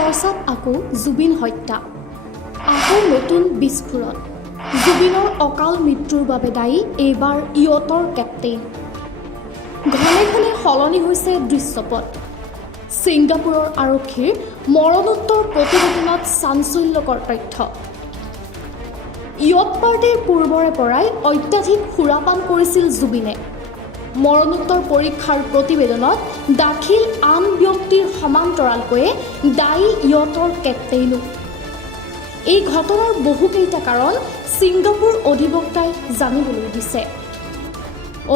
চৰ্চাত আকৌ জুবিন হত্যা, আকৌ নতুন বিস্ফোৰণ। জুবিনৰ অকাল মৃত্যুৰ বাবে দায়ী এইবাৰ ইয়টৰ কেপ্টেইন। ঘনে ঘনে সলনি হৈছে দৃশ্যপট। ছিংগাপুৰৰ আৰক্ষীৰ মৰণোত্তৰ প্ৰতিবেদনত চাঞ্চল্যকৰ তথ্য। ইয়ট পাৰ্টিৰ পূৰ্বৰে পৰাই অত্যাধিক সুৰাপান কৰিছিল জুবিনে। মৰণোত্তৰ পৰীক্ষাৰ প্ৰতিবেদনত দাখিল আন ব্যক্তিৰ সমান্তৰালকৈয়ে দায়ী ইয়টৰ কেপ্টেইনো। এই ঘটনাৰ বহুকেইটা কাৰণ ছিংগাপুৰ অধিবক্তাই জানিবলৈ দিছে।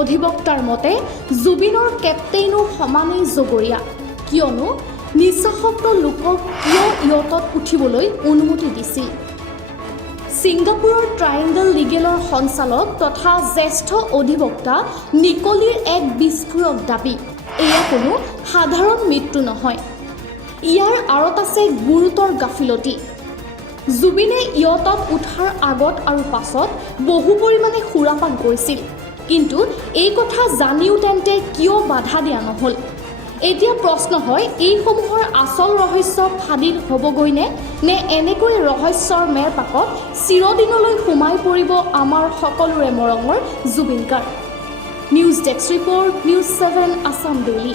অধিবক্তাৰ মতে জুবিনৰ কেপ্টেইনো সমানেই জগৰীয়া, কিয়নো নিচাসক্ত লোকক কিয় ইয়টত উঠিবলৈ অনুমতি দিছিল। ছিংগাপুৰৰ ট্ৰায়েংগল লিগেলৰ সঞ্চালক তথা জ্যেষ্ঠ অধিবক্তা নিকলিৰ এক বিস্ফোৰক দাবী, এয়া কোনো সাধাৰণ মৃত্যু নহয়। ইয়াৰ আঁৰত আছে গুৰুতৰ গাফিলতি। জুবিনে ইয়টত উঠাৰ আগত আৰু পাছত বহু পৰিমাণে সুৰাপান কৰিছিল, কিন্তু এই কথা জানিও তেন্তে কিয় বাধা দিয়া নহ'ল? এতিয়া প্ৰশ্ন হয়, এইসমূহৰ আচল ৰহস্য ফাদিল হ'বগৈনে, নে এনেকৈ ৰহস্যৰ মেৰপাকত চিৰদিনলৈ সোমাই পৰিব আমাৰ সকলোৰে মৰমৰ Zubeen Garg? News desk report, news 7 Assam daily.